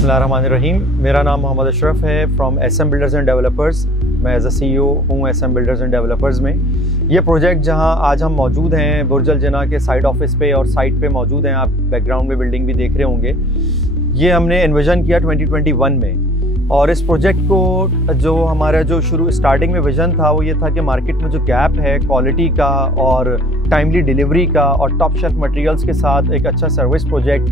बिस्मिल्लाहिर्रहमानिर्रहीम। मेरा नाम मोहम्मद अशरफ है from SM builders and developers. मैं एज अ CEO हूँ SM बिल्डर्स एंड डेवलपर्स में। ये प्रोजेक्ट जहाँ आज हम मौजूद हैं बुर्ज अल जना के साइड ऑफिस पे और साइट पे मौजूद हैं। आप बैकग्राउंड में बिल्डिंग भी देख रहे होंगे। ये हमने इन्विजन किया 2021 में। और इस प्रोजेक्ट को जो हमारा जो स्टार्टिंग में विज़न था वो ये था कि मार्केट में जो गैप है क्वालिटी का और टाइमली डिलीवरी का और टॉप शेल्फ मटेरियल्स के साथ एक अच्छा सर्विस प्रोजेक्ट,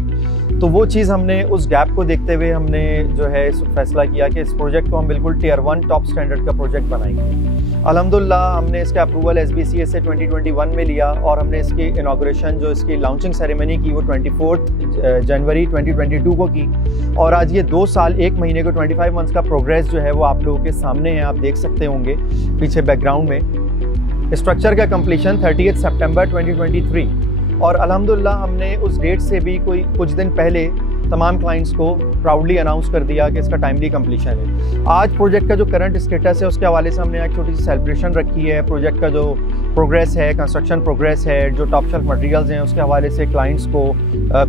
तो वो चीज़ हमने उस गैप को देखते हुए हमने जो है फैसला किया कि इस प्रोजेक्ट को हम बिल्कुल Tier 1 टॉप स्टैंडर्ड का प्रोजेक्ट बनाएंगे। अल्हम्दुलिल्लाह हमने इसका अप्रूवल SBCA से 2021 में लिया और हमने इसकी इनाग्रेशन जो इसकी लॉन्चिंग सेरेमनी की वो 24 जनवरी 2022 को की। और आज ये 2 साल 1 महीने को 25 मंथ्स का प्रोग्रेस जो है वो आप लोगों के सामने है, आप देख सकते होंगे पीछे बैकग्राउंड में। स्ट्रक्चर का कंप्लीशन 30 सितंबर 2023 और अल्हम्दुलिल्लाह हमने उस डेट से भी कुछ दिन पहले तमाम क्लाइंट्स को प्राउडली अनाउंस कर दिया कि इसका टाइमली कंप्लीशन है। आज प्रोजेक्ट का जो करंट स्टेटस है उसके हवाले से हमने एक छोटी सी सेलिब्रेशन रखी है। प्रोजेक्ट का जो प्रोग्रेस है, कंस्ट्रक्शन प्रोग्रेस है, जो टॉप शेल्फ मटेरियल्स हैं उसके हवाले से क्लाइंट्स को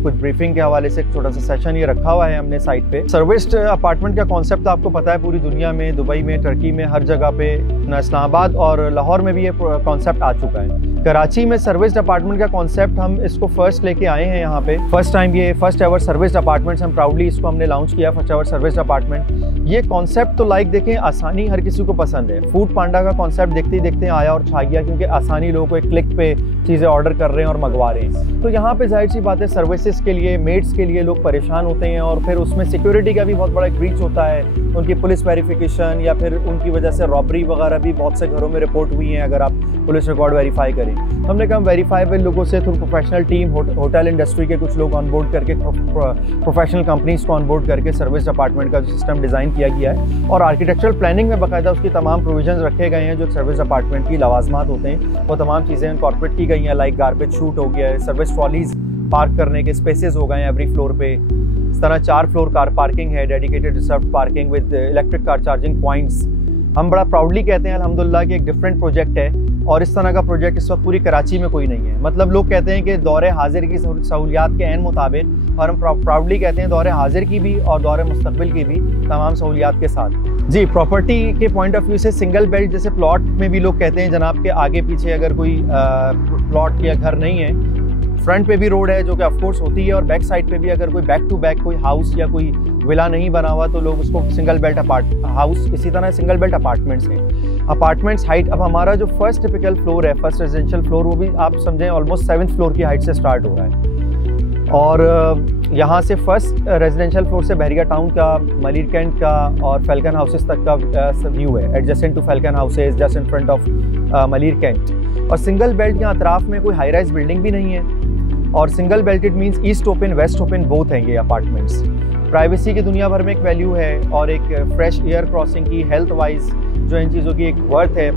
कुछ ब्रीफिंग के हवाले से एक छोटा सा सेशन ये रखा हुआ है हमने साइट पे। सर्विस्ड अपार्टमेंट का कॉन्सेप्ट आपको पता है पूरी दुनिया में, दुबई में, टर्की में, हर जगह पे, इस्लामाबाद और लाहौर में भी ये कॉन्सेप्ट आ चुका है। कराची में सर्विस्ड अपार्टमेंट का कॉन्सेप्ट हम इसको फर्स्ट लेके आए हैं यहाँ पे। फर्स्ट टाइम ये फर्स्ट एवर सर्विस्ड अपार्टमेंट्स हम प्राउडली इसको हमने लॉन्च किया, फर्स्ट एवर सर्विस्ड अपार्टमेंट। ये कॉन्सेप्ट तो लाइक देखें आसानी हर किसी को पसंद है। फूड पांडा का कॉन्सेप्ट देखते ही देखते आया और छा गया क्योंकि आसानी लोगों को एक क्लिक पे चीज़ें ऑर्डर कर रहे हैं और मंगवा रहे हैं। तो यहाँ पे जाहिर सी बात है सर्विसेज के लिए, मेड्स के लिए लोग परेशान होते हैं और फिर उसमें सिक्योरिटी का भी बहुत बड़ा ब्रीच होता है। उनकी पुलिस वेरिफिकेशन या फिर उनकी वजह से रॉबरी वगैरह भी बहुत से घरों में रिपोर्ट हुई हैं अगर आप पुलिस रिकॉर्ड वेरीफाई करें। हमने कहा वेरीफाइबल लोगों से through professional team, hotel industry के कुछ लोग ऑनबोर्ड करके, प्रोफेशनल कंपनीज को ऑनबोर्ड करके सर्विस अपार्टमेंट का सिस्टम डिज़ाइन किया गया है। और आर्किटेक्चरल प्लानिंग में बाकायदा उसकी तमाम प्रोविजंस रखे गए हैं जो सर्विस अपार्टमेंट की लवाजमात होते हैं। वो तमाम चीज़ें इनकॉर्पोरेट की गई हैं, लाइक गार्बेज शूट हो गया है, सर्विस ट्रॉलीज पार्क करने के स्पेसेस हो गए हैं एवरी फ्लोर पे। इस तरह 4 फ्लोर कार पार्किंग है, dedicated reserve parking with electric car charging points. हम बड़ा प्राउडली कहते हैं अल्हम्दुलिल्लाह कि एक डिफरेंट प्रोजेक्ट है और इस तरह का प्रोजेक्ट इस वक्त पूरी कराची में कोई नहीं है। मतलब लोग कहते हैं कि दौरे हाजिर की सहूलियात के ऐन मुताबिक, और हम प्राउडली कहते हैं दौरे हाजिर की भी और दौरे मुस्तकबिल की भी तमाम सहूलियात के साथ। जी, प्रॉपर्टी के पॉइंट ऑफ व्यू से सिंगल बेल्ट जैसे प्लॉट में भी लोग कहते हैं जनाब के आगे पीछे अगर कोई प्लॉट या घर नहीं है, फ्रंट पे भी रोड है जो कि ऑफकोर्स होती है और बैक साइड पे भी अगर कोई बैक टू बैक कोई हाउस या कोई विला नहीं बना हुआ तो लोग उसको सिंगल बेल्ट हाउस, इसी तरह सिंगल बेल्ट अपार्टमेंट्स हैं। अपार्टमेंट्स हाइट, अब हमारा जो फर्स्ट टिपिकल फ्लोर है, फर्स्ट रेजिडेंशियल फ्लोर, वो भी आप समझें ऑलमोस्ट 7th फ्लोर की हाइट से स्टार्ट हो रहा है। और यहाँ से फर्स्ट रेजिडेंशियल फ्लोर से बहरिया टाउन का, मलीर कैंट का और फैल्कन हाउसेस तक का व्यू है, adjacent to falcon houses, just in front of Malir cantt. और सिंगल बेल्ट के अतराफ में कोई हाई राइज बिल्डिंग भी नहीं है और single belted means east open waste open both हैं ये अपार्टमेंट्स। प्राइवेसी की दुनिया भर में एक वैल्यू है और एक फ्रेश एयर क्रॉसिंग की, हेल्थ वाइज जो इन चीज़ों की एक वर्थ है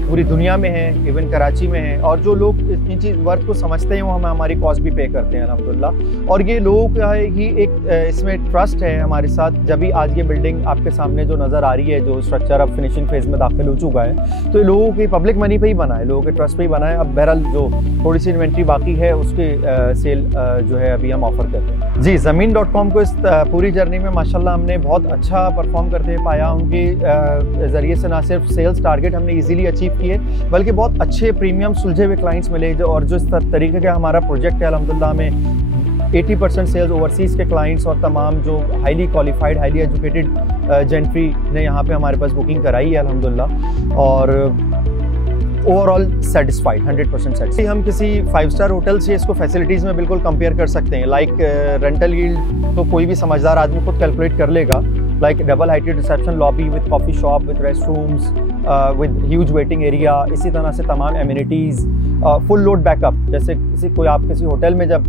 पूरी दुनिया में है, इवन कराची में है। और जो लोग इन चीज़ वर्थ को समझते हैं वो हमें हमारी कॉस्ट भी पे करते हैं अल्हम्दुलिल्लाह। और ये लोगों का ही एक इसमें ट्रस्ट है हमारे साथ। जब भी आज ये बिल्डिंग आपके सामने जो नज़र आ रही है, जो स्ट्रक्चर अब फिनिशिंग फेज में दाखिल हो चुका है, तो ये लोगों की पब्लिक मनी पे ही बना है, लोगों के ट्रस्ट पे ही बना है। अब बहरहाल जो थोड़ी सी इन्वेंट्री बाकी है उसकी सेल जो है अभी हम ऑफर करते हैं। जी, ज़मीन.com को इस पूरी जर्नी में माशाल्लाह हमने बहुत अच्छा परफॉर्म करते हुए पाया। उनके ज़रिए से ना सिर्फ सेल्स टारगेट हमने ईजिली अचीव किए बल्कि बहुत अच्छे प्रीमियम सुलझे हुए क्लाइंट्स मिले। और जो इस तरीके का हमारा प्रोजेक्ट है अल्हम्दुलिल्लाह में 80% सेल्स ओवरसीज़ के क्लाइंट्स और तमाम जो highly qualified, highly educated gentry ने यहाँ पे हमारे पास बुकिंग कराई है अल्हम्दुलिल्लाह। और ओवरऑल सेटिस्फाइड, 100% सेटिस्फाइड। हम किसी 5 स्टार होटल से इसको फैसिलिटीज़ में बिल्कुल कंपेयर कर सकते हैं। लाइक रेंटल यील्ड तो कोई भी समझदार आदमी खुद कैलकुलेट कर लेगा। Like double heighted reception lobby with coffee shop with rest rooms with huge waiting area, इसी तरह से तमाम एमिनिटीज़, फुल लोड बैकअप। जैसे कोई आप किसी होटल में जब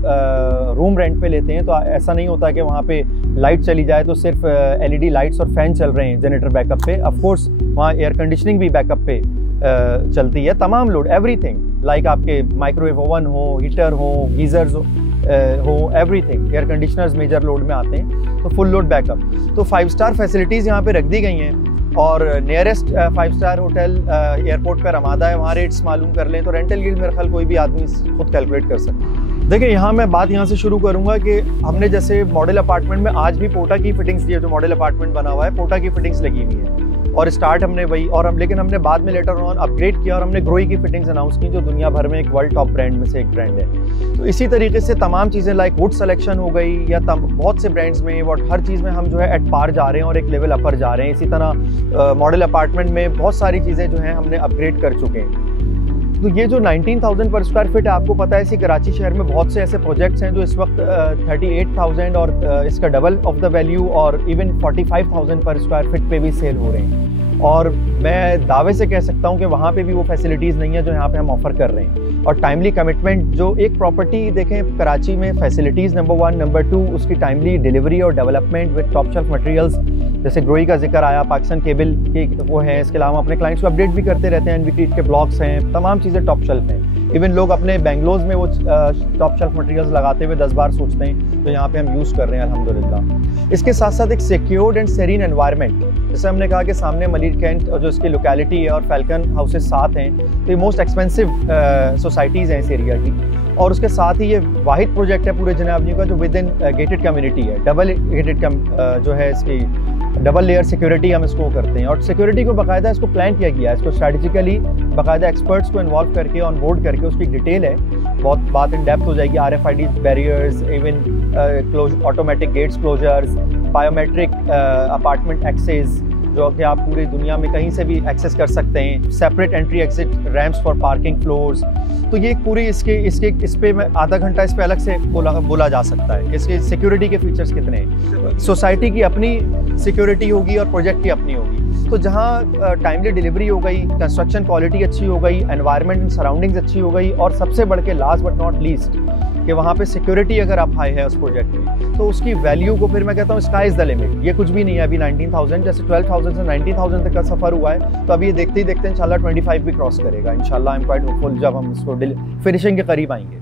रूम रेंट पे लेते हैं तो ऐसा नहीं होता कि वहाँ पे लाइट चली जाए तो सिर्फ LED लाइट्स और फैन चल रहे हैं जनरेटर बैकअप पे। ऑफकोर्स वहाँ एयर कंडीशनिंग भी बैकअप पे चलती है, तमाम लोड, एवरीथिंग। लाइक आपके माइक्रोवेव ओवन हो, हीटर हो, गीज़र्स हो, everything. Air conditioners major load में आते हैं तो फुल लोड बैकअप। तो 5 स्टार फैसिलिटीज़ यहाँ पे रख दी गई हैं और नियरेस्ट 5 स्टार होटल एयरपोर्ट पर रमादा है, वहाँ रेट्स मालूम कर लें तो रेंटल यील्ड मेरे ख्याल कोई भी आदमी खुद कैलकुलेट कर सकता है। देखिए यहाँ मैं बात यहाँ से शुरू करूँगा कि हमने जैसे मॉडल अपार्टमेंट में आज भी पोटा की फिटिंग्स दी है, जो मॉडल अपार्टमेंट बना हुआ है पोटा की फिटिंग्स लगी हुई है और स्टार्ट हमने वही लेकिन हमने बाद में लेटर ऑन अपग्रेड किया और हमने ग्रोई की फिटिंग्स अनाउंस की, जो दुनिया भर में एक वर्ल्ड टॉप ब्रांड में से एक ब्रांड है। तो इसी तरीके से तमाम चीज़ें लाइक वुड सिलेक्शन हो गई या बहुत से ब्रांड्स में हर चीज़ में हम जो है एट पार जा रहे हैं और एक लेवल अपर जा रहे हैं। इसी तरह मॉडल अपार्टमेंट में बहुत सारी चीज़ें जो हैं हमने अपग्रेड कर चुके हैं। तो ये जो 19,000 पर स्क्वायर फीट है, आपको पता है इसी कराची शहर में बहुत से ऐसे प्रोजेक्ट्स हैं जो इस वक्त 38,000 और इसका डबल ऑफ द वैल्यू और इवन 45,000 पर स्क्वायर फीट पे भी सेल हो रहे हैं। और मैं दावे से कह सकता हूँ कि वहाँ पे भी वो फैसिलिटीज़ नहीं है जो यहाँ पे हम ऑफ़र कर रहे हैं। और टाइमली कमिटमेंट, जो एक प्रॉपर्टी देखें कराची में फैसिलिटीज़ नंबर 1, नंबर 2 उसकी टाइमली डिलीवरी और development with top shelf materials, जैसे ग्रोई का जिक्र आया, पाकिस्तान केबल के वो हैं। इसके अलावा अपने क्लाइंट्स को अपडेट भी करते रहते हैं, एनवीटी के ब्लॉक्स हैं, तमाम चीज़ें टॉप शेल्फ हैं। इवन लोग अपने बेंगलोज में वो टॉप शेल्फ मटेरियल्स लगाते हुए 10 बार सोचते हैं, तो यहाँ पे हम यूज़ कर रहे हैं अल्हम्दुलिल्लाह। इसके साथ साथ एक सिक्योर्ड एंड सेरीन एनवायरनमेंट, जैसे हमने कहा कि सामने मलिर कैंट और जो इसकी लोकेलिटी है और फैल्कन हाउसेस साथ हैं, तो ये मोस्ट एक्सपेंसिव सोसाइटीज़ हैं इस एरिया की। और उसके साथ ही ये वाहिद प्रोजेक्ट है पूरे जनाब न्यू का जो विद इन गेटेड कम्युनिटी है, डबल गेटेड जो है इसकी डबल लेयर सिक्योरिटी हम इसको करते हैं। और सिक्योरिटी को बाकायदा इसको प्लान किया गया है, इसको स्ट्रेटेजिकली बाकायदा एक्सपर्ट्स को इन्वॉल्व करके ऑन बोर्ड करके उसकी डिटेल है, बहुत बात इन डेप्थ हो जाएगी। RFID barriers, even automatic gates closures, biometric apartment access जो कि आप पूरी दुनिया में कहीं से भी एक्सेस कर सकते हैं, separate entry exit ramps for parking floors. तो ये पूरी इस पे मैं आधा घंटा इस पे अलग से बोला जा सकता है। इसके सिक्योरिटी के फीचर्स कितने हैं, सोसाइटी की अपनी सिक्योरिटी होगी और प्रोजेक्ट की अपनी होगी। तो जहाँ टाइमली डिलीवरी हो गई, कंस्ट्रक्शन क्वालिटी अच्छी हो गई, एनवायरनमेंट एंड सराउंडिंग्स अच्छी हो गई, और सबसे बढ़ के लास्ट बट नॉट लीस्ट कि वहाँ पे सिक्योरिटी अगर आप हाई है उस प्रोजेक्ट में, तो उसकी वैल्यू को फिर मैं कहता हूँ स्काई इज़ द लिमिट। ये कुछ भी नहीं है अभी 19,000, जैसे 12,000 से 19,000 तक का सफ़र हुआ है, तो अभी ये देखते ही देखते इंशाल्लाह 25 भी क्रॉस करेगा इंशाल्लाह। आई एम क्वाइट होपफुल जब हम इसको फिनिशिंग के करीब आएंगे।